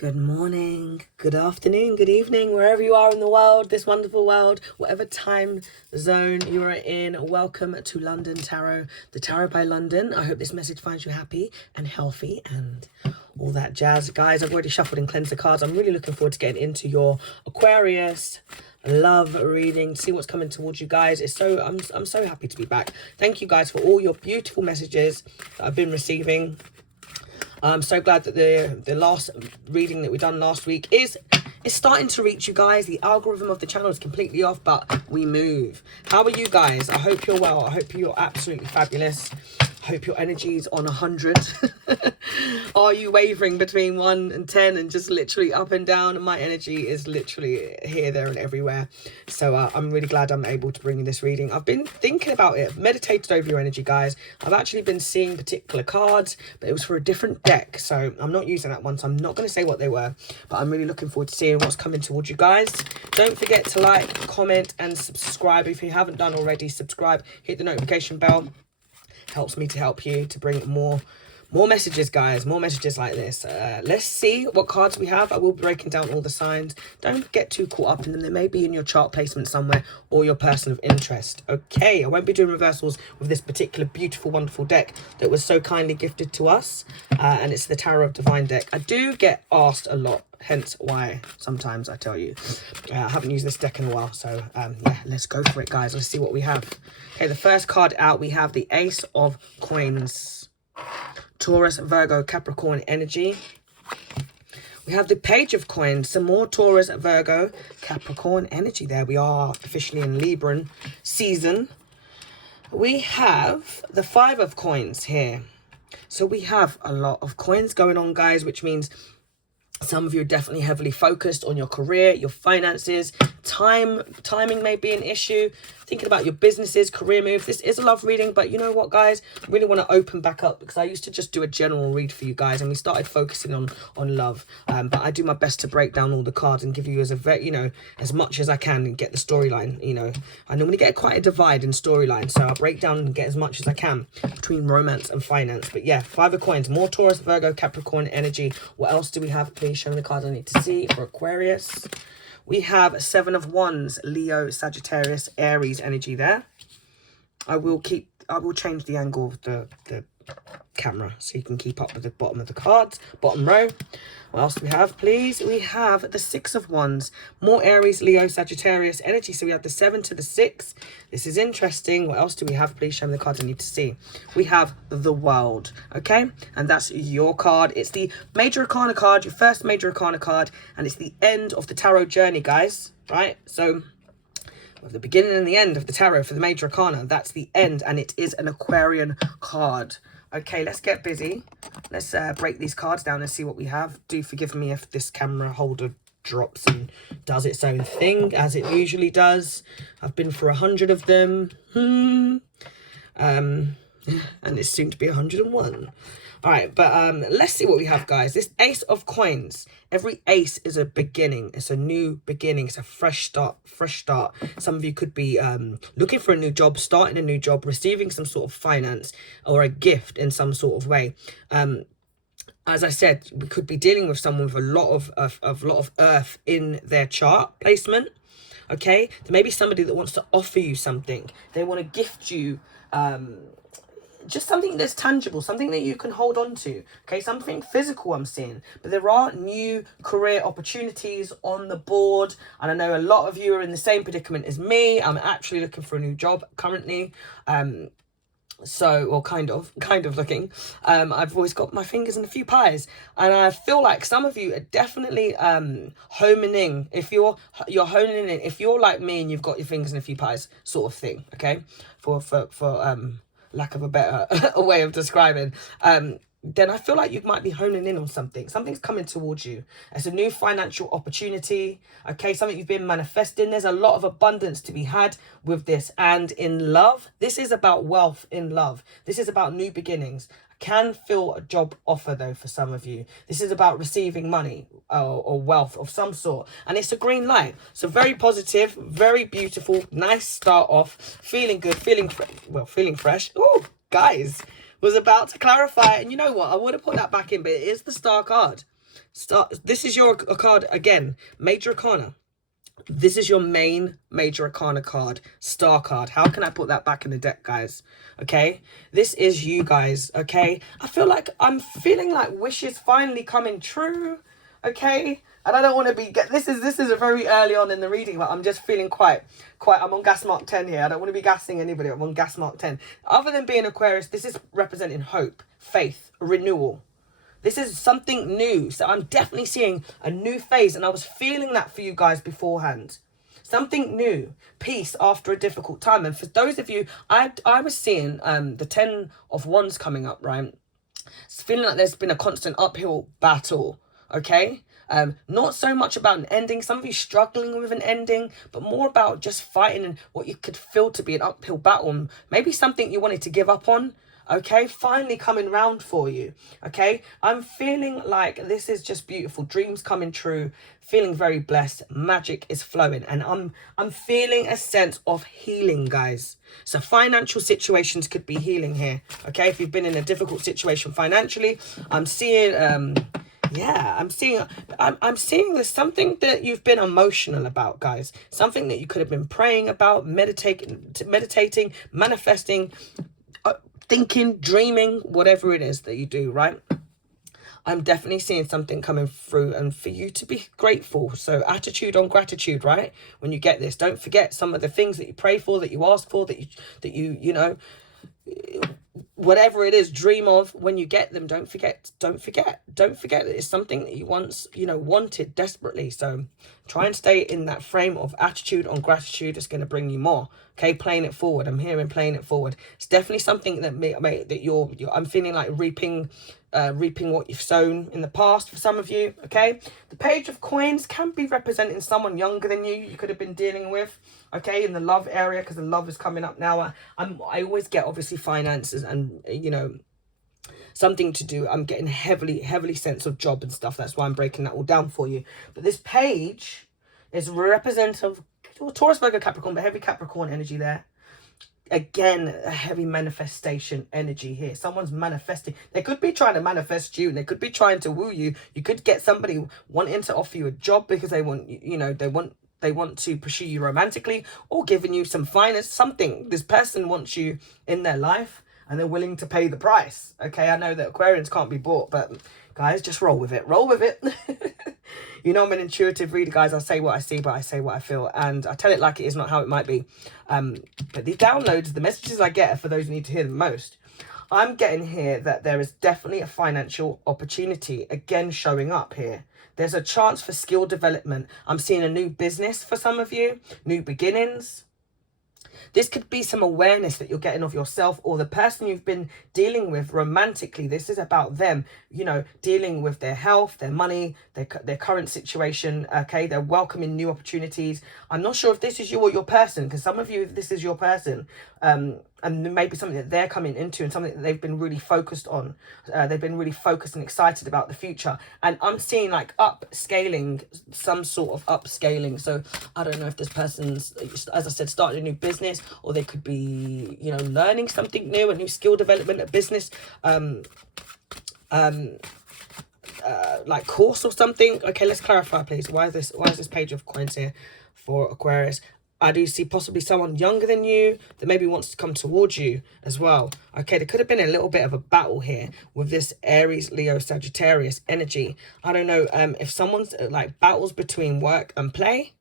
Good morning, good afternoon, good evening, wherever you are in the world, this wonderful world, whatever time zone you are in. Welcome to London Tarot, the Tarot by London. I hope this message finds you happy and healthy and all that jazz. Guys, I've already shuffled and cleansed the cards. I'm really looking forward to getting into your Aquarius love reading, see what's coming towards you guys. I'm so happy to be back. Thank you guys for all your beautiful messages that I've been receiving. I'm so glad that the last reading that we done last week is starting to reach you guys. The algorithm of the channel is completely off, but we move. How are you guys? I hope you're well. I hope you're absolutely fabulous. I hope your energy is on 100. Are you wavering between 1 and 10 and just literally up and down? My energy is literally here, there and everywhere. So I'm really glad I'm able to bring you this reading. I've been thinking about it, meditated over your energy, guys. I've actually been seeing particular cards, but it was for a different deck. So I'm not using that one, so I'm not going to say what they were. But I'm really looking forward to seeing what's coming towards you guys. Don't forget to like, comment and subscribe. If you haven't done already, subscribe, hit the notification bell. Helps me to help you to bring more messages, guys, more messages like this. Let's see what cards we have. I will be breaking down all the signs. Don't get too caught up in them. They may be in your chart placement somewhere or your person of interest. Okay, I won't be doing reversals with this particular beautiful, wonderful deck that was so kindly gifted to us, and it's the Tarot of Divine deck. I do get asked a lot, hence why sometimes I tell you I haven't used this deck in a while. So yeah, let's go for it, guys. Let's see what we have. Okay, the first card out, we have the Ace of Coins. Taurus, Virgo, Capricorn energy. We have the Page of Coins, some more Taurus, Virgo, Capricorn energy. There we are, officially in Libra season. We have the Five of Coins here. So we have a lot of coins going on, guys, which means some of you are definitely heavily focused on your career, your finances. Timing may be an issue. Thinking about your businesses, career moves. This is a love reading, but you know what, guys? I really want to open back up because I used to just do a general read for you guys, and we started focusing on love. But I do my best to break down all the cards and give you as much as I can and get the storyline. I normally get quite a divide in storyline, so I'll break down and get as much as I can between romance and finance. But yeah, Five of Coins, more Taurus, Virgo, Capricorn energy. What else do we have? Please show me the cards I need to see for Aquarius. We have Seven of Wands, Leo, Sagittarius, Aries energy there. I will change the angle of the camera so you can keep up with the bottom of the cards, bottom row. What else do we have, please? We have the Six of Wands, more Aries, Leo, Sagittarius energy. So we have the 7 to the 6. This is interesting. What else do we have? Please show me the cards I need to see. We have the World, okay? And that's your card. It's the Major Arcana card, your first Major Arcana card, and it's the end of the tarot journey, guys, right? So with the beginning and the end of the tarot for the Major Arcana, that's the end, and it is an Aquarian card. Okay, let's get busy. Let's break these cards down and see what we have. Do forgive me if this camera holder drops and does its own thing, as it usually does. I've been for 100 of them. And it's soon to be 101. All right, but let's see what we have, guys. This Ace of Coins. Every ace is a beginning. It's a new beginning. It's a fresh start, fresh start. Some of you could be looking for a new job, starting a new job, receiving some sort of finance or a gift in some sort of way. As I said, we could be dealing with someone with a lot of earth in their chart placement. Okay, there may be somebody that wants to offer you something. They want to gift you just something that's tangible, something that you can hold on to. Okay, something physical I'm seeing. But there are new career opportunities on the board, and I know a lot of you are in the same predicament as me. I'm actually looking for a new job currently. Or kind of looking. I've always got my fingers in a few pies, and I feel like some of you are definitely homing in. If you're honing in, if you're like me and you've got your fingers in a few pies, sort of thing. Okay, for lack of a better way of describing, then I feel like you might be honing in on something. Something's coming towards you. It's a new financial opportunity. Okay, something you've been manifesting. There's a lot of abundance to be had with this. And in love, this is about wealth in love. This is about new beginnings. I can feel a job offer, though, for some of you. This is about receiving money or wealth of some sort. And it's a green light. So very positive, very beautiful, nice start off. Feeling good, feeling fresh. Oh, guys. Was about to clarify, and you know what, I would have put that back in, but it is the star card. This is your card again, Major Arcana. This is your main Major Arcana card, Star card. How can I put that back in the deck, guys? Okay, this is you guys. Okay, I feel like I'm feeling like wishes finally coming true. Okay, and I don't want to be this is a very early on in the reading, but I'm just feeling quite I'm on gas mark 10 here. I don't want to be gassing anybody. I'm on gas mark 10. Other than being Aquarius, this is representing hope, faith, renewal. This is something new. So I'm definitely seeing a new phase. And I was feeling that for you guys beforehand. Something new. Peace after a difficult time. And for those of you, I was seeing the 10 of Wands coming up, right? It's feeling like there's been a constant uphill battle. Okay? Not so much about an ending. Some of you struggling with an ending, but more about just fighting and what you could feel to be an uphill battle. And maybe something you wanted to give up on. Okay, finally coming round for you. Okay, I'm feeling like this is just beautiful. Dreams coming true, feeling very blessed. Magic is flowing, and I'm feeling a sense of healing, guys. So financial situations could be healing here. Okay, if you've been in a difficult situation financially, I'm seeing yeah, I'm seeing there's something that you've been emotional about, guys. Something that you could have been praying about, meditating, manifesting, thinking, dreaming, whatever it is that you do, right? I'm definitely seeing something coming through, and for you to be grateful. So attitude on gratitude, right? When you get this, don't forget some of the things that you pray for, that you ask for, that you know, whatever it is, dream of. When you get them, don't forget that it's something that you once, you know, wanted desperately. So try and stay in that frame of attitude on gratitude. It's going to bring you more. Okay, playing it forward. I'm hearing playing it forward. It's definitely something that you're I'm feeling like reaping what you've sown in the past for some of you. Okay, the Page of Coins can be representing someone younger than you could have been dealing with. Okay, in the love area, because the love is coming up now. I always get obviously finances and, you know, something to do. I'm getting heavily sense of job and stuff. That's why I'm breaking that all down for you. But this page is representative of Taurus, Virgo, Capricorn, but heavy Capricorn energy there. Again, a heavy manifestation energy here. Someone's manifesting. They could be trying to manifest you, and they could be trying to woo you. You could get somebody wanting to offer you a job because they want, you know, they want to pursue you romantically, or giving you some finance, something. This person wants you in their life, and they're willing to pay the price. Okay, I know that Aquarians can't be bought, but guys, just roll with it. Roll with it. You know I'm an intuitive reader, guys. I say what I see, but I say what I feel. And I tell it like it is, not how it might be. But the downloads, the messages I get are for those who need to hear them most. I'm getting here that there is definitely a financial opportunity, again, showing up here. There's a chance for skill development. I'm seeing a new business for some of you, new beginnings. This could be some awareness that you're getting of yourself or the person you've been dealing with romantically. This is about them, you know, dealing with their health, their money, their current situation. Okay, they're welcoming new opportunities. I'm not sure if this is you or your person, because some of you, if this is your person, and maybe something that they're coming into and something that they've been really focused on. They've been really focused and excited about the future. And I'm seeing like upscaling, some sort of upscaling. So I don't know if this person's, as I said, starting a new business, or they could be, you know, learning something new, a new skill development, a business, like course or something. Okay, let's clarify, please. Why is this Page of Coins here for Aquarius? I do see possibly someone younger than you that maybe wants to come towards you as well. Okay, there could have been a little bit of a battle here with this Aries, Leo, Sagittarius energy. I don't know if someone's like battles between work and play.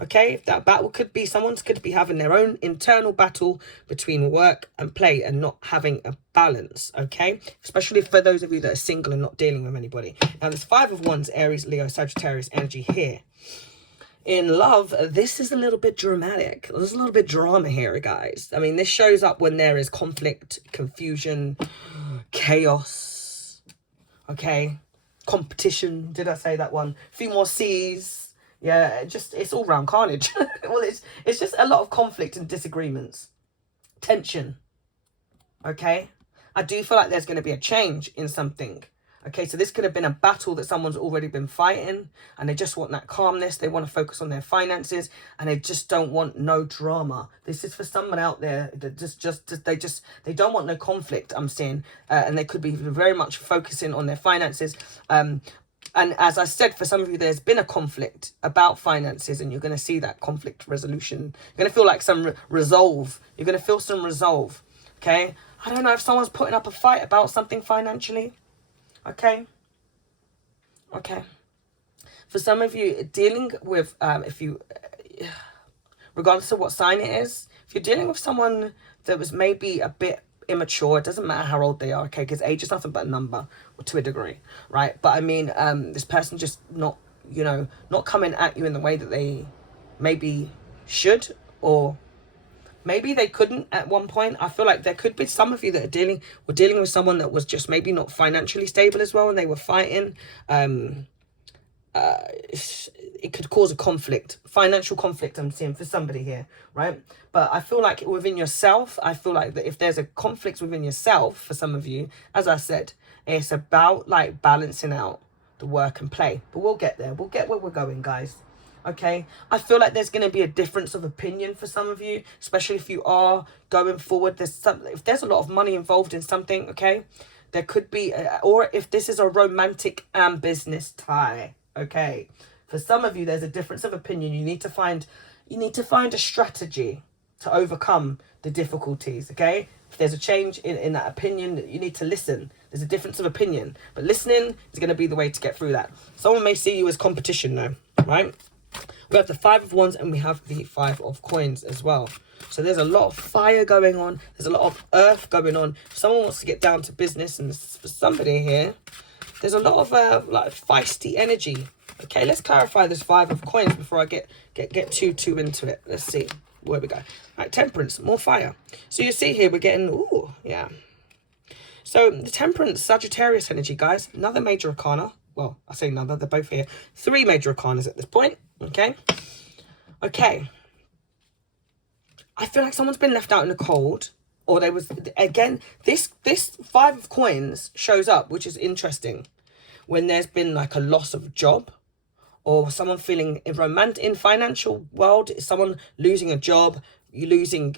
Okay, that battle could be, someone's could be having their own internal battle between work and play and not having a balance. Okay, especially for those of you that are single and not dealing with anybody. Now there's 5 of Wands, Aries, Leo, Sagittarius energy here. In love, this is a little bit dramatic. There's a little bit drama here, guys. I mean, this shows up when there is conflict, confusion, chaos. Okay, competition. Did I say that one? A few more C's. Yeah, it's all round carnage. Well, it's just a lot of conflict and disagreements, tension. Okay, I do feel like there's going to be a change in something. Okay, so this could have been a battle that someone's already been fighting, and they just want that calmness. They want to focus on their finances, and they just don't want no drama. This is for someone out there that they don't want no conflict, I'm seeing, and they could be very much focusing on their finances. And as I said, for some of you, there's been a conflict about finances, and you're going to see that conflict resolution. You're going to feel like some resolve. You're going to feel some resolve. Okay. I don't know if someone's putting up a fight about something financially. Okay. Okay. For some of you, dealing with, regardless of what sign it is, if you're dealing with someone that was maybe a bit immature, it doesn't matter how old they are, okay, because age is nothing but a number, or to a degree, right? But I mean, this person just not, not coming at you in the way that they maybe should, or maybe they couldn't at one point. I feel like there could be some of you that were dealing with someone that was just maybe not financially stable as well, and they were fighting. It could cause a conflict, financial conflict, I'm seeing for somebody here, right? But I feel like within yourself, I feel like that if there's a conflict within yourself for some of you, as I said, it's about like balancing out the work and play. But we'll get there. We'll get where we're going, guys. Okay, I feel like there's going to be a difference of opinion for some of you, especially if you are going forward. If there's a lot of money involved in something, okay, there could be, or if this is a romantic and business tie, okay. For some of you, there's a difference of opinion. You need to find a strategy to overcome the difficulties, okay? If there's a change in that opinion, you need to listen. There's a difference of opinion, but listening is going to be the way to get through that. Someone may see you as competition though, right? We have the 5 of Wands and we have the 5 of Coins as well. So there's a lot of fire going on. There's a lot of earth going on. If someone wants to get down to business, and for somebody here, there's a lot of like feisty energy. Okay, let's clarify this 5 of Coins before I get too into it. Let's see where we go. All right, Temperance, more fire. So you see here we're getting, ooh, yeah. So the Temperance, Sagittarius energy, guys. Another major arcana. Well, I say another, they're both here. 3 major arcanas at this point. Okay. Okay. I feel like someone's been left out in the cold. Or there was, again, this 5 of Coins shows up, which is interesting. When there's been like a loss of job. Or someone feeling in financial world, someone losing a job, you losing,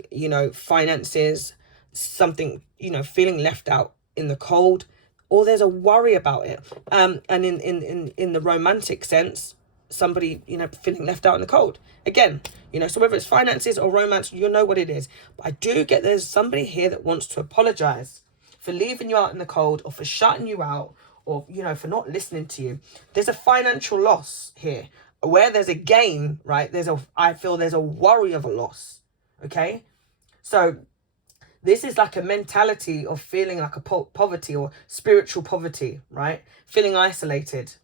finances, something, feeling left out in the cold, or there's a worry about it. And in the romantic sense, somebody, feeling left out in the cold. Again, so whether it's finances or romance, you know what it is. But I do get there's somebody here that wants to apologize for leaving you out in the cold, or for shutting you out, or, for not listening to you. There's a financial loss here. Where there's a gain, right, I feel there's a worry of a loss, okay? So this is like a mentality of feeling like a poverty, or spiritual poverty, right? Feeling isolated.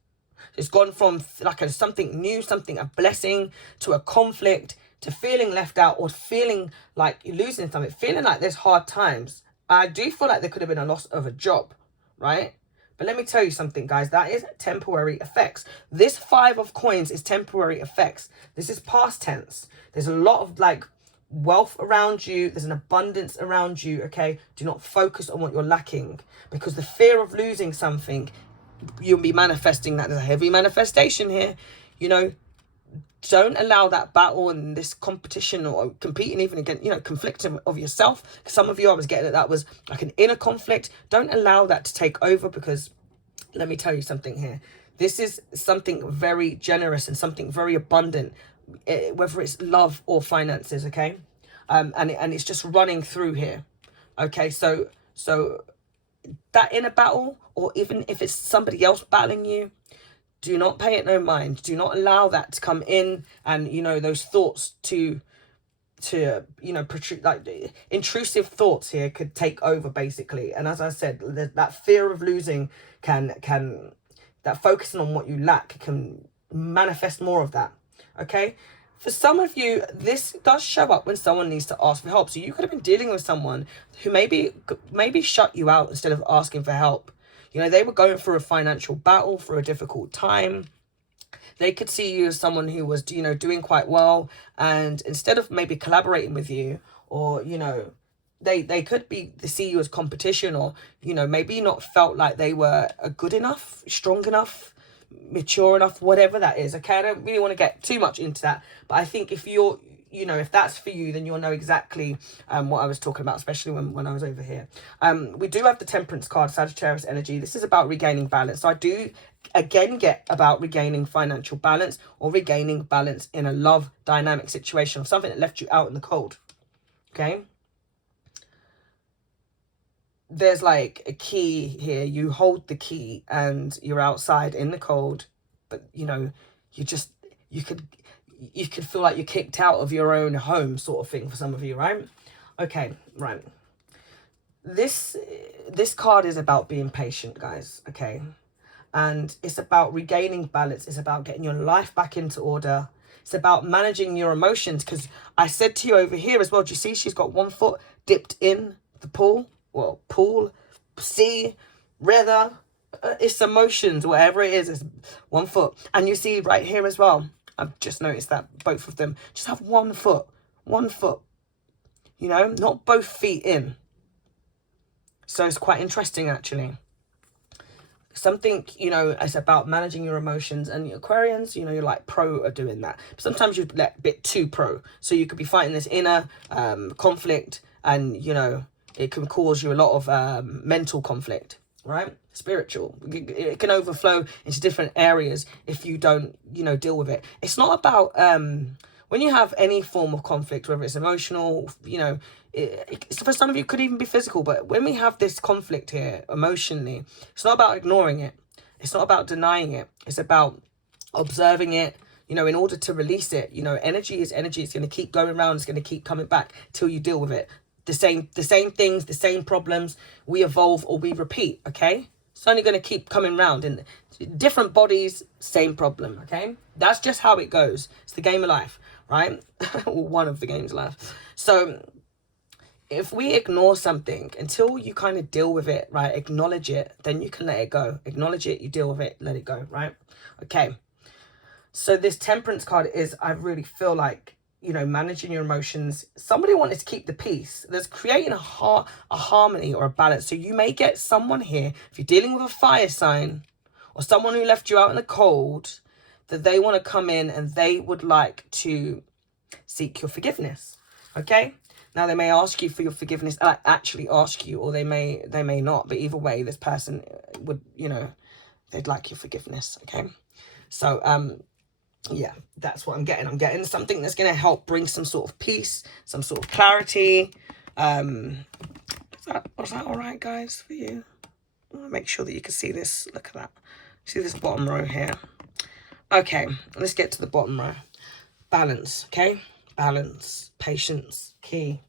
It's gone from like something new, a blessing, to a conflict, to feeling left out, or feeling like you're losing something, feeling like there's hard times. I do feel like there could have been a loss of a job, right? But let me tell you something, guys. That is temporary effects. This 5 of Coins is temporary effects. This is past tense. There's a lot of like wealth around you. There's an abundance around you, okay? Do not focus on what you're lacking, because the fear of losing something, you'll be manifesting that. There's a heavy manifestation here. Don't allow that battle and this competition, or competing even against, conflicting of yourself. Because some of you, I was getting that was like an inner conflict. Don't allow that to take over, because let me tell you something here. This is something very generous and something very abundant, whether it's love or finances, okay? And it's just running through here, okay? So that inner battle, or even if it's somebody else battling you, do not pay it no mind. Do not allow that to come in, and those thoughts to protrude, like intrusive thoughts here could take over basically. And as I said, that fear of losing can that focusing on what you lack can manifest more of that. Okay, for some of you, this does show up when someone needs to ask for help. So you could have been dealing with someone who maybe shut you out instead of asking for help. They were going through a financial battle, through a difficult time. They could see you as someone who was, doing quite well. And instead of maybe collaborating with you, or, they could see you as competition, or, maybe not felt like they were good enough, strong enough, mature enough, whatever that is. Okay, I don't really want to get too much into that. But I think if you're you know, if that's for you, then you'll know exactly what I was talking about, especially when I was over here. We do have the Temperance card, Sagittarius energy. This is about regaining balance. So I do again get about regaining financial balance or regaining balance in a love dynamic situation or something that left you out in the cold. Okay. There's like a key here. You hold the key and you're outside in the cold, but you know, you could feel like you're kicked out of your own home, sort of thing, for some of you, right? Okay, right. This card is about being patient, guys, okay? And it's about regaining balance. It's about getting your life back into order. It's about managing your emotions, because I said to you over here as well, do you see she's got one foot dipped in the pool? Well, pool, sea, river, it's emotions, whatever it is, it's one foot. And you see right here as well, I've just noticed that both of them just have one foot, you know, not both feet in. So it's quite interesting, actually. Something, you know, it's about managing your emotions. And Aquarians, you know, you're like pro at doing that. But sometimes you're like a bit too pro. So you could be fighting this inner conflict, and, you know, it can cause you a lot of mental conflict, right? Spiritual. It can overflow into different areas if you don't, you know, deal with it. It's not about, when you have any form of conflict, whether it's emotional, you know, for some of you, it could even be physical. But when we have this conflict here emotionally, it's not about ignoring it. It's not about denying it. It's about observing it, you know, in order to release it. You know, energy is energy. It's going to keep going around. It's going to keep coming back till you deal with it. The same things, the same problems, we evolve or we repeat, okay? It's only going to keep coming round in different bodies, same problem, okay? That's just how it goes. It's the game of life, right? One of the games of life. So if we ignore something until you kind of deal with it, right, acknowledge it, then you can let it go. Acknowledge it, you deal with it, let it go, right? Okay. So this Temperance card is, I really feel like, you know, managing your emotions. Somebody wanted to keep the peace. There's creating a harmony or a balance. So you may get someone here, if you're dealing with a fire sign or someone who left you out in the cold, that they want to come in and they would like to seek your forgiveness. Okay. Now they may ask you for your forgiveness, actually ask you, or they may not. But either way, this person would, you know, they'd like your forgiveness. Okay. So, yeah, that's what I'm getting. I'm getting something that's going to help bring some sort of peace, some sort of clarity. Was that all right, guys, for you? I'll make sure that you can see this. Look at that. See this bottom row here? Okay, let's get to the bottom row. Balance, okay? Balance, patience, key.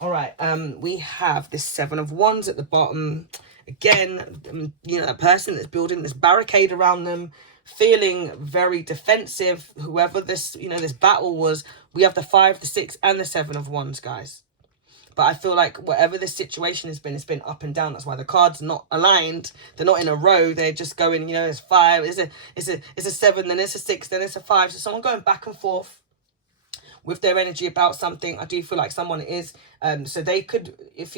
All right, we have this Seven of Wands at the bottom. Again, you know, that person that's building this barricade around them, feeling very defensive, whoever this, you know, this battle was. We have the 5, the 6, and the 7 of Wands, guys. But I feel like whatever this situation has been, it's been up and down. That's why the cards are not aligned. They're not in a row. They're just going, you know, it's 5, it's a 7, then it's a 6, then it's a 5. So someone going back and forth with their energy about something. I do feel like someone is, so they could,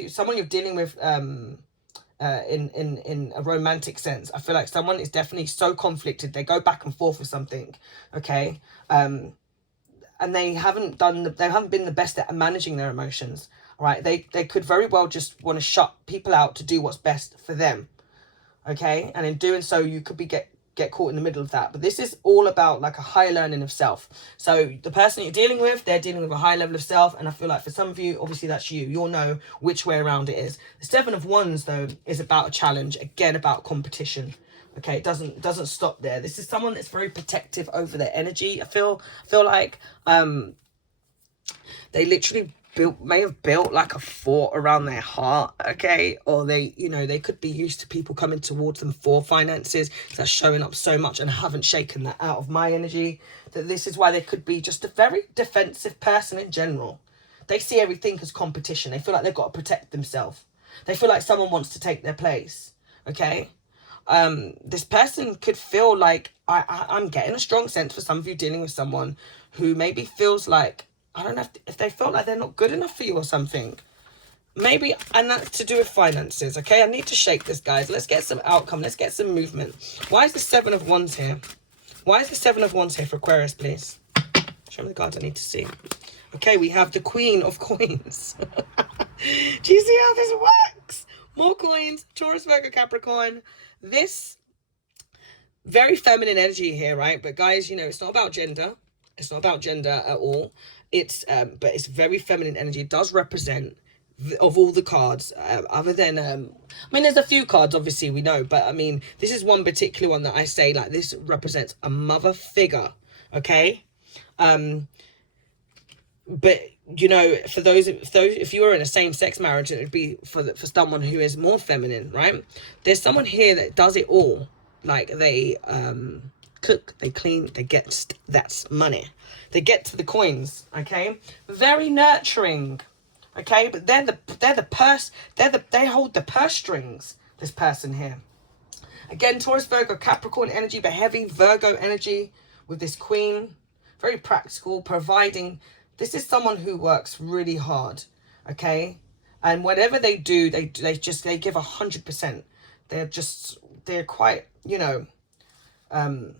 someone you're dealing with, in a romantic sense, I feel like someone is definitely so conflicted, they go back and forth with something, okay, and they haven't been the best at managing their emotions. All right, they could very well just want to shut people out to do what's best for them, okay, and in doing so you could get caught in the middle of that. But this is all about like a higher learning of self. So the person you're dealing with, they're dealing with a high level of self. And I feel like for some of you, obviously that's you. You'll know which way around it is. The 7 of Wands, though, is about a challenge. Again, about competition. Okay, it doesn't stop there. This is someone that's very protective over their energy. I feel like they literally may have built like a fort around their heart, okay, or they, you know, they could be used to people coming towards them for finances. That's showing up so much, and I haven't shaken that out of my energy, that this is why they could be just a very defensive person in general. They see everything as competition. They feel like they've got to protect themselves. They feel like someone wants to take their place, okay. This person could feel like, I'm getting a strong sense for some of you dealing with someone who maybe feels like, I don't know if they felt like they're not good enough for you or something. Maybe, and that's to do with finances, okay? I need to shake this, guys. Let's get some outcome. Let's get some movement. Why is the 7 of Wands here? Why is the 7 of Wands here for Aquarius, please? Show me the cards I need to see. Okay, we have the Queen of Coins. Do you see how this works? More coins, Taurus, Virgo, Capricorn. This very feminine energy here, right? But guys, you know, it's not about gender. It's not about gender at all. It's but it's very feminine energy. It does represent, of all the cards, other than I mean, there's a few cards obviously we know, but I mean, this is one particular one that I say, like, this represents a mother figure. Okay, but you know, for those if you were in a same-sex marriage, it would be for someone who is more feminine, right? There's someone here that does it all. Like, they cook, they clean, they get, that's money, they get to the coins. Okay, very nurturing. Okay, but they hold the purse strings, this person here. Again, Taurus, Virgo, Capricorn energy, but heavy Virgo energy with this queen. Very practical, providing. This is someone who works really hard, okay? And whatever they do, they give 100%. They're quite, you know, can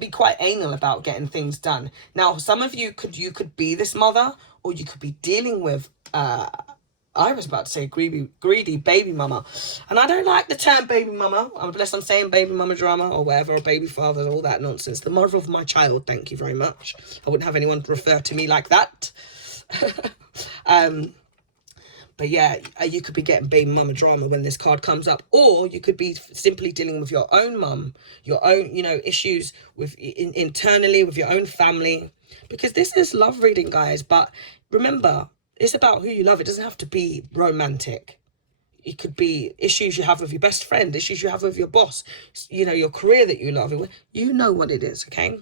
be quite anal about getting things done. Now, some of you could be this mother, or you could be dealing with, I was about to say greedy baby mama. And I don't like the term baby mama, unless I'm saying baby mama drama or whatever, or baby father, all that nonsense. The mother of my child, thank you very much. I wouldn't have anyone refer to me like that. But yeah, you could be getting baby mama drama when this card comes up, or you could be simply dealing with your own mum, your own, you know, issues with internally with your own family, because this is love reading, guys. But remember, it's about who you love. It doesn't have to be romantic. It could be issues you have with your best friend, issues you have with your boss, you know, your career that you love. You know what it is, okay?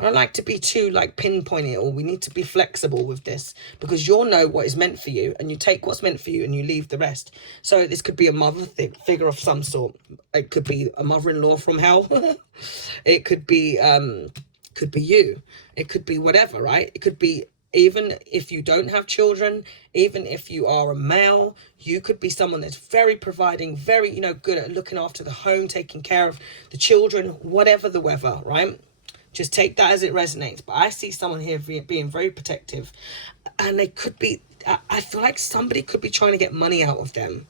I don't like to be too, like, pinpoint it, or we need to be flexible with this, because you'll know what is meant for you, and you take what's meant for you and you leave the rest. So this could be a mother figure of some sort. It could be a mother-in-law from hell. It could be you. It could be whatever, right? It could be, even if you don't have children, even if you are a male, you could be someone that's very providing, very, you know, good at looking after the home, taking care of the children, whatever the weather, right? Just take that as it resonates. But I see someone here being very protective, and they could be, I feel like somebody could be trying to get money out of them,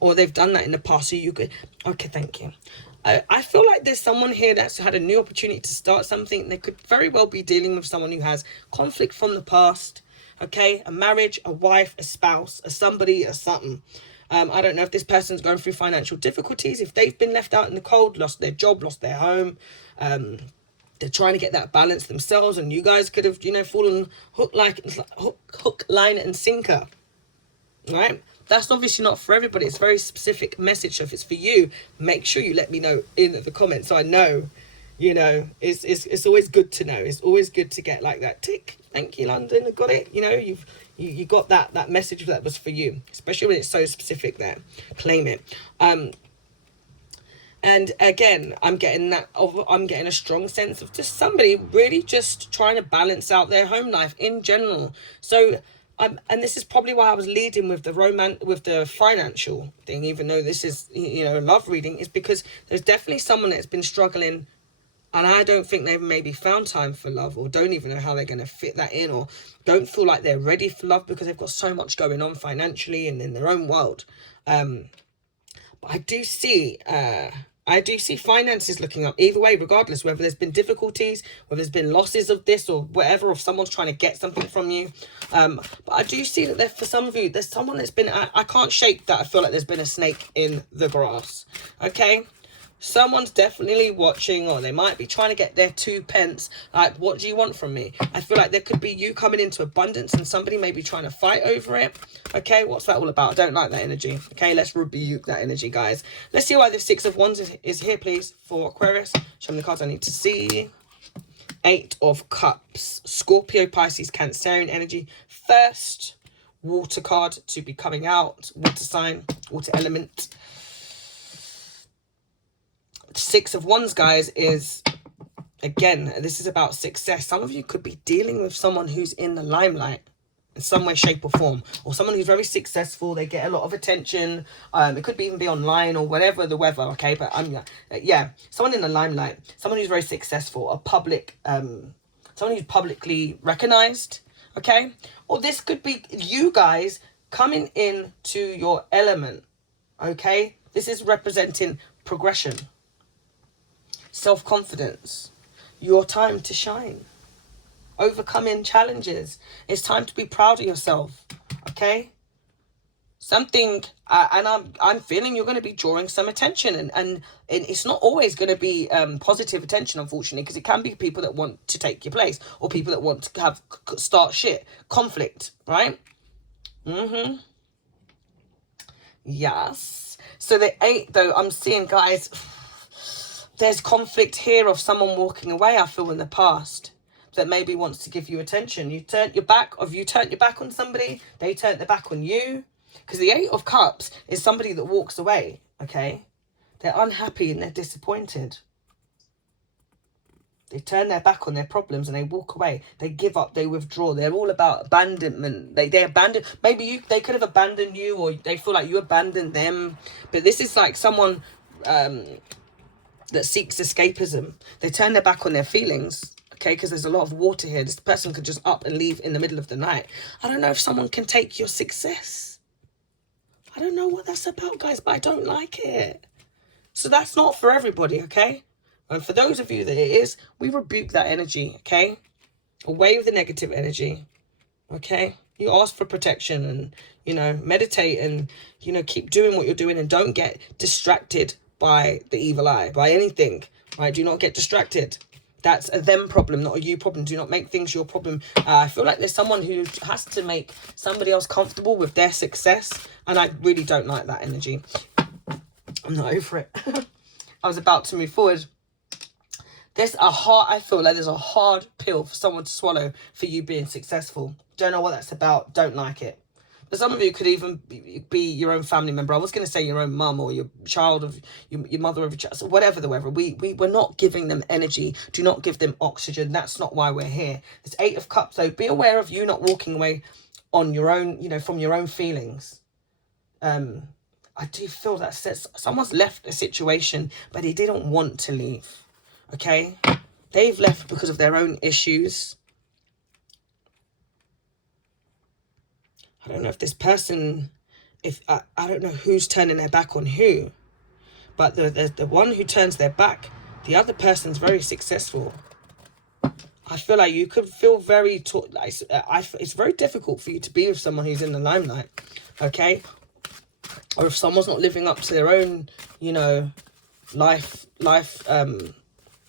or they've done that in the past. So you could, okay, thank you. I feel like there's someone here that's had a new opportunity to start something. They could very well be dealing with someone who has conflict from the past. Okay, a marriage, a wife, a spouse, a somebody, a something. I don't know if this person's going through financial difficulties, if they've been left out in the cold, lost their job, lost their home. They're trying to get that balance themselves, and you guys could have, you know, fallen hook, line, and sinker, right? That's obviously not for everybody. It's a very specific message. So if it's for you, make sure you let me know in the comments, so I know, you know, it's always good to know. It's always good to get like that tick. Thank you, London. I got it. You know, you got that message that was for you, especially when it's so specific there. Claim it. And again, I'm getting a strong sense of just somebody really just trying to balance out their home life in general. So, and this is probably why I was leading with the financial thing, even though this is, you know, love reading, is because there's definitely someone that's been struggling, and I don't think they've maybe found time for love, or don't even know how they're going to fit that in, or don't feel like they're ready for love because they've got so much going on financially and in their own world. But I do see finances looking up either way, regardless, whether there's been difficulties, whether there's been losses of this or whatever, or if someone's trying to get something from you. But I do see that for some of you, there's someone that's been, I can't shake that. I feel like there's been a snake in the grass. Okay. Someone's definitely watching, or they might be trying to get their 2 pence. Like, what do you want from me? I feel like there could be you coming into abundance and somebody may be trying to fight over it. Okay, what's that all about? I don't like that energy. Okay, let's rebuke that energy, guys. Let's see why the 6 of Wands is here, please, for Aquarius. Show me the cards I need to see. 8 of Cups. Scorpio, Pisces, Cancerian energy. First water card to be coming out. Water sign, water element. 6 of Wands, guys, is, again, this is about success. Some of you could be dealing with someone who's in the limelight in some way, shape or form, or someone who's very successful. They get a lot of attention. It could even be online or whatever the weather. Okay, but yeah, someone in the limelight, someone who's very successful, a public, someone who's publicly recognized. Okay? Or this could be you guys coming into your element. Okay? This is representing progression, self-confidence, your time to shine, overcoming challenges. It's time to be proud of yourself. Okay? Something, and I'm feeling you're going to be drawing some attention, and it's not always going to be positive attention, unfortunately, because it can be people that want to take your place, or people that want to start shit, conflict, right? Yes. So the 8, though, I'm seeing, guys, there's conflict here of someone walking away, I feel, in the past, that maybe wants to give you attention. You turned your back on somebody, they turned their back on you. Because the 8 of Cups is somebody that walks away, okay? They're unhappy and they're disappointed. They turn their back on their problems and they walk away. They give up, they withdraw. They're all about abandonment. They abandon, maybe they could have abandoned you, or they feel like you abandoned them. But this is like someone that seeks escapism. They turn their back on their feelings, okay? Because there's a lot of water here. This person could just up and leave in the middle of the night. I don't know if someone can take your success. I don't know what that's about, guys, but I don't like it. So that's not for everybody, okay? And for those of you that it is, we rebuke that energy, okay? Away with the negative energy, okay? You ask for protection and, you know, meditate and, you know, keep doing what you're doing, and don't get distracted by the evil eye, by anything, right? Do not get distracted. That's a them problem, not a you problem. Do not make things your problem. I feel like there's someone who has to make somebody else comfortable with their success. And I really don't like that energy. I'm not over it. I was about to move forward. I feel like there's a hard pill for someone to swallow for you being successful. Don't know what that's about. Don't like it. But some of you could even be your own family member. I was going to say your own mum, or your child of your mother of your child, so whatever the weather. We're not giving them energy. Do not give them oxygen. That's not why we're here. This 8 of Cups, though, be aware of you not walking away on your own, you know, from your own feelings. I do feel that someone's left a situation, but they didn't want to leave. Okay? They've left because of their own issues. I don't know if this person, I don't know who's turning their back on who, but the one who turns their back, the other person's very successful. I feel like you could feel very, it's very difficult for you to be with someone who's in the limelight, okay? Or if someone's not living up to their own, you know, life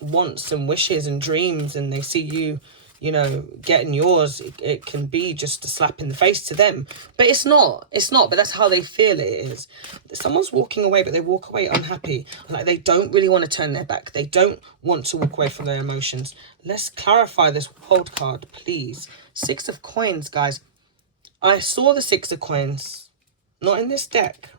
wants and wishes and dreams, and they see you, you know, getting yours, it can be just a slap in the face to them. But it's not, but that's how they feel it is. Someone's walking away, but they walk away unhappy. Like they don't really want to turn their back. They don't want to walk away from their emotions. Let's clarify this World card, please. 6 of Coins, guys. I saw the 6 of Coins, not in this deck.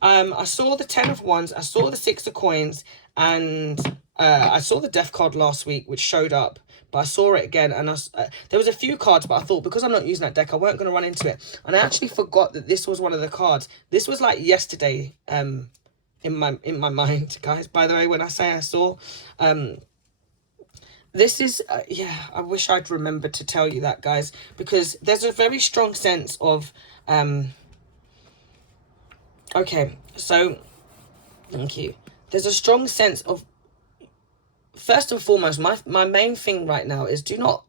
I saw the 10 of Wands, I saw the 6 of Coins, and I saw the Death card last week, which showed up, but I saw it again, and there was a few cards, but I thought because I'm not using that deck, I weren't going to run into it, and I actually forgot that this was one of the cards. This was like yesterday, in my mind, guys. By the way, when I say I saw, this is yeah, I wish I'd remembered to tell you that, guys, because there's a very strong sense of okay, so thank you. There's a strong sense of, first and foremost, my main thing right now is do not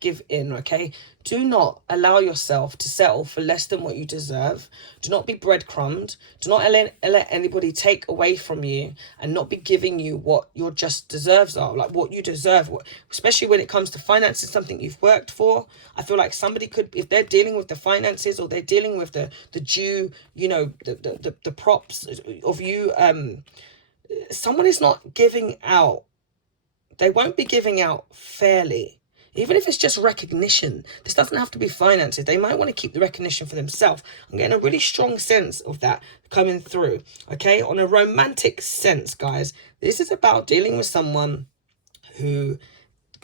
give in, okay? Do not allow yourself to settle for less than what you deserve. Do not be breadcrumbed. Do not let anybody take away from you and not be giving you what your just deserves are, like what you deserve, especially when it comes to finances, something you've worked for. I feel like somebody could, if they're dealing with the finances or they're dealing with the due, you know, the props of you, someone is not giving out. They won't be giving out fairly. Even if it's just recognition. This doesn't have to be finances. They might want to keep the recognition for themselves. I'm getting a really strong sense of that coming through. Okay? On a romantic sense, guys, this is about dealing with someone who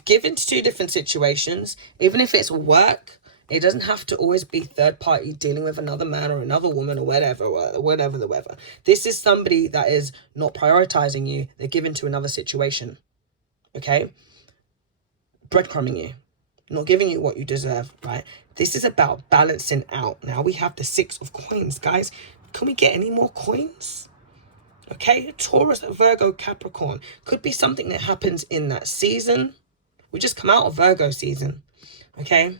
give into 2 different situations. Even if it's work, it doesn't have to always be third party dealing with another man or another woman or whatever the weather. This is somebody that is not prioritizing you. They're given to another situation. Okay? Breadcrumbing you. not giving you what you deserve, right? This is about balancing out. Now we have the 6 of coins, guys. Can we get any more coins? Okay, Taurus, Virgo, Capricorn. Could be something that happens in that season. We just come out of Virgo season, okay?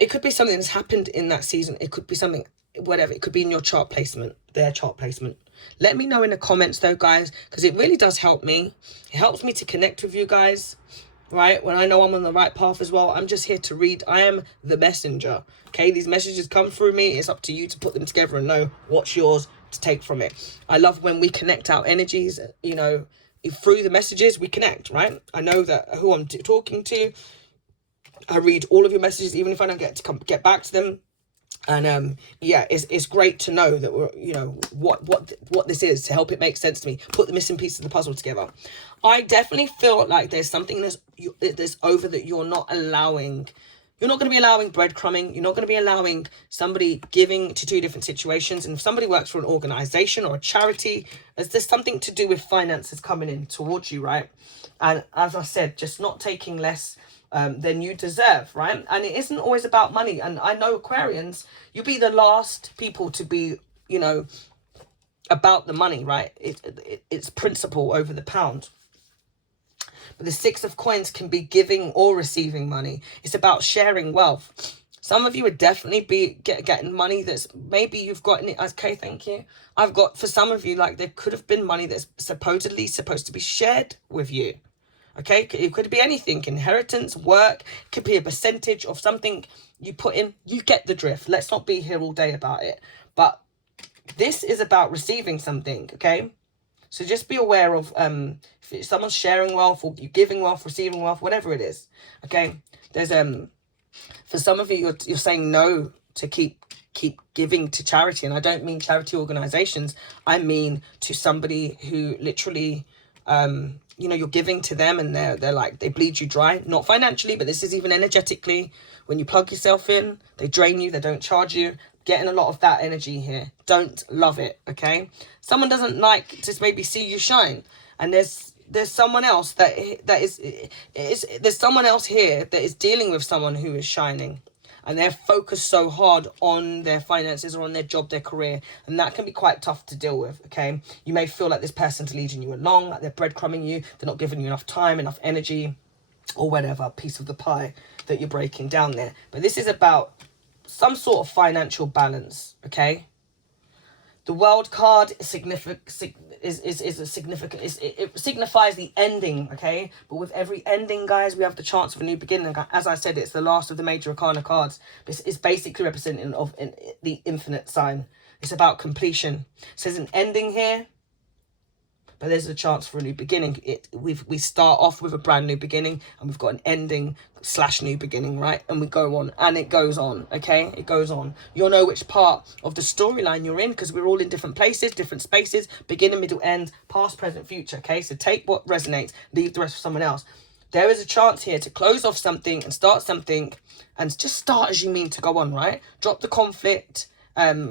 It could be something that's happened in that season. It could be something, whatever. It could be in your chart placement, their chart placement. Let me know in the comments though, guys, because it really does help me. It helps me to connect with you guys, right? When I know I'm on the right path as well. I'm just here to read. I am the messenger, okay? These messages come through me. It's up to you to put them together and know what's yours to take from it. I love when we connect our energies, you know, through the messages we connect, right? I know that who I'm talking to. I read all of your messages, even if I don't get back to them. And yeah, it's great to know that we're, you know, what this is, to help it make sense to me, put the missing pieces of the puzzle together. I definitely feel like there's something that's over that you're not allowing. You're not going to be allowing breadcrumbing. You're not going to be allowing somebody giving to 2 different situations. And if somebody works for an organization or a charity, there's something to do with finances coming in towards you, right? And as I said, just not taking less than you deserve, right? And it isn't always about money. And I know Aquarians, you'll be the last people to be, you know, about the money, right? It's principle over the pound. But the 6 of coins can be giving or receiving money. It's about sharing wealth. Some of you would definitely be getting money that's maybe you've got in it. Okay, thank you. I've got, for some of you, like there could have been money that's supposedly supposed to be shared with you. Okay, it could be anything, inheritance, work, it could be a percentage of something you put in. You get the drift. Let's not be here all day about it. But this is about receiving something, okay? So just be aware of if someone's sharing wealth or you giving wealth, receiving wealth, whatever it is, okay? There's for some of you, you're saying no to keep giving to charity, and I don't mean charity organizations. I mean to somebody who literally you know, you're giving to them and they're like, they bleed you dry, not financially, but this is even energetically. When you plug yourself in, they drain you, they don't charge you. Getting a lot of that energy here. Don't love it, okay? Someone doesn't like to maybe see you shine, and there's someone else there's someone else here that is dealing with someone who is shining, and they're focused so hard on their finances or on their job, their career, and that can be quite tough to deal with, okay? You may feel like this person's leading you along, like they're breadcrumbing you, they're not giving you enough time, enough energy, or whatever piece of the pie that you're breaking down there. But this is about some sort of financial balance, okay? The World card is significant. It signifies the ending, okay? But with every ending, guys, we have the chance of a new beginning. As I said, it's the last of the major arcana cards. It's basically representing of the infinite sign. It's about completion. It says an ending here, but there's a chance for a new beginning. We start off with a brand new beginning, and we've got an ending / new beginning, right? And we go on, and it goes on, okay? It goes on. You'll know which part of the storyline you're in, because we're all in different places, different spaces, beginning, middle, end, past, present, future, okay? So take what resonates, leave the rest for someone else. There is a chance here to close off something and start something, and just start as you mean to go on, right? Drop the conflict, okay?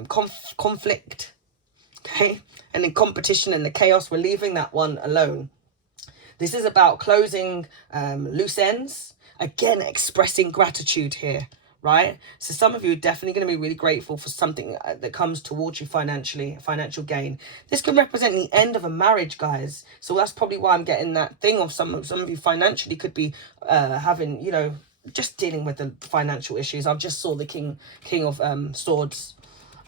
And in competition and the chaos, we're leaving that one alone. This is about closing loose ends. Again, expressing gratitude here, right? So some of you are definitely going to be really grateful for something that comes towards you financially, financial gain. This can represent the end of a marriage, guys. So that's probably why I'm getting that thing of some of you financially could be having, you know, just dealing with the financial issues. I've just saw the King of Swords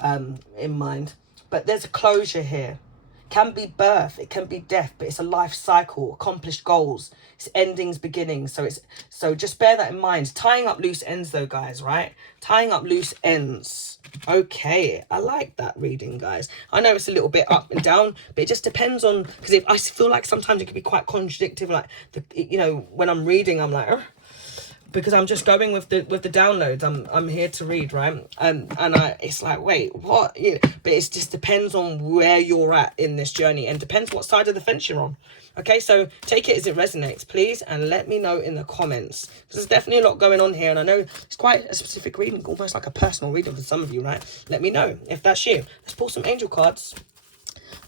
in mind. But there's a closure here. It can be birth, it can be death, but it's a life cycle, accomplished goals, it's endings, beginnings. So just bear that in mind. Tying up loose ends though, guys, right? Tying up loose ends. Okay, I like that reading, guys. I know it's a little bit up and down, but it just depends on, because if I feel like sometimes it can be quite contradictory, like you know, when I'm reading, I'm like, because I'm just going with the downloads. I'm here to read, right? And it's like, wait, what? You know, but it just depends on where you're at in this journey, and depends what side of the fence you're on. Okay, so take it as it resonates, please, and let me know in the comments, because there's definitely a lot going on here, and I know it's quite a specific reading, almost like a personal reading for some of you, right? Let me know if that's you. Let's pull some angel cards.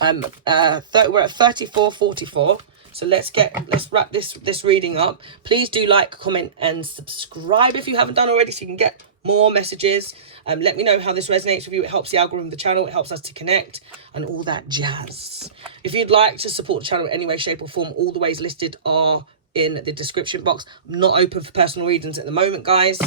We're at 3444. So let's wrap this reading up. Please do like, comment, and subscribe if you haven't done already, so you can get more messages. Let me know how this resonates with you. It helps the algorithm of the channel. It helps us to connect and all that jazz. If you'd like to support the channel in any way, shape, or form, all the ways listed are in the description box. I'm not open for personal readings at the moment, guys.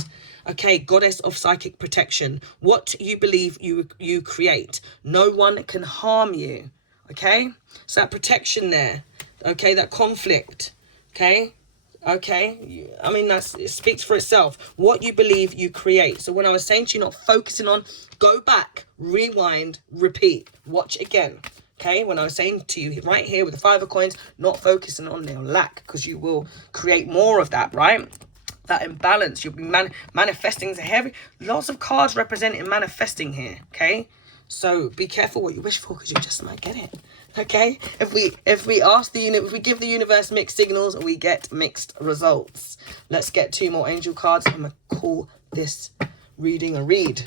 Okay, goddess of psychic protection. What you believe you create. No one can harm you. Okay, so that protection there. Okay, that conflict. Okay. I mean, it speaks for itself. What you believe you create. So when I was saying to you, not focusing on, go back, rewind, repeat, watch again. Okay, when I was saying to you right here with the 5 of coins, not focusing on their lack, because you will create more of that, right? That imbalance, you'll be manifesting heavy. Lots of cards representing manifesting here, okay? So be careful what you wish for, because you just might get it. Okay, if we give the universe mixed signals, we get mixed results. Let's get 2 more angel cards. I'm gonna call this reading a read.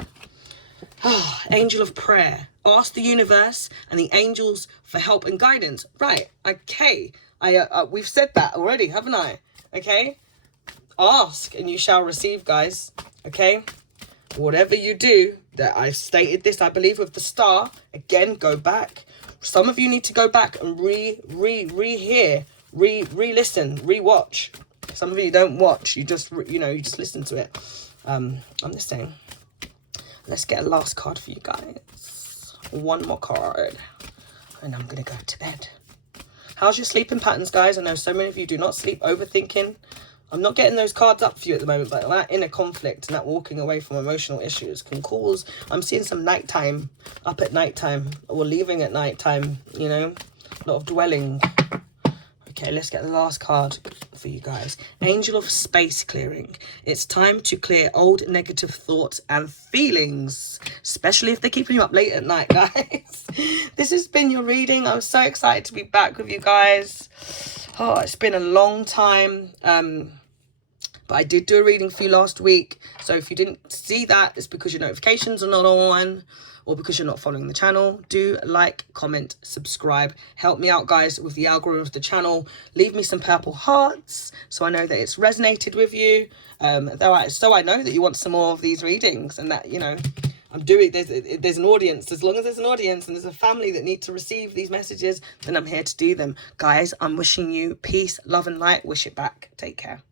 Angel of prayer. Ask the universe and the angels for help and guidance. Right. Okay. We've said that already, haven't I? Okay. Ask and you shall receive, guys. Okay. Whatever you do, that I've stated this, I believe, with the star. Again, go back. Some of you need to go back and re-hear, re-listen, re-watch. Some of you don't watch. You just, you just listen to it. I'm just saying. Let's get a last card for you guys. 1 more card. And I'm going to go to bed. How's your sleeping patterns, guys? I know so many of you do not sleep, overthinking. I'm not getting those cards up for you at the moment, but that inner conflict and that walking away from emotional issues can cause, I'm seeing some nighttime, up at nighttime, or leaving at nighttime, a lot of dwelling. Okay, let's get the last card for you guys. Angel of space clearing. It's time to clear old negative thoughts and feelings, especially if they're keeping you up late at night, guys. This has been your reading. I'm so excited to be back with you guys. Oh, it's been a long time. But I did do a reading for you last week. So if you didn't see that, it's because your notifications are not on, or because you're not following the channel. Do like, comment, subscribe. Help me out, guys, with the algorithm of the channel. Leave me some purple hearts so I know that it's resonated with you. So I know that you want some more of these readings, and that, I'm doing, there's an audience. As long as there's an audience and there's a family that need to receive these messages, then I'm here to do them. Guys, I'm wishing you peace, love, and light. Wish it back. Take care.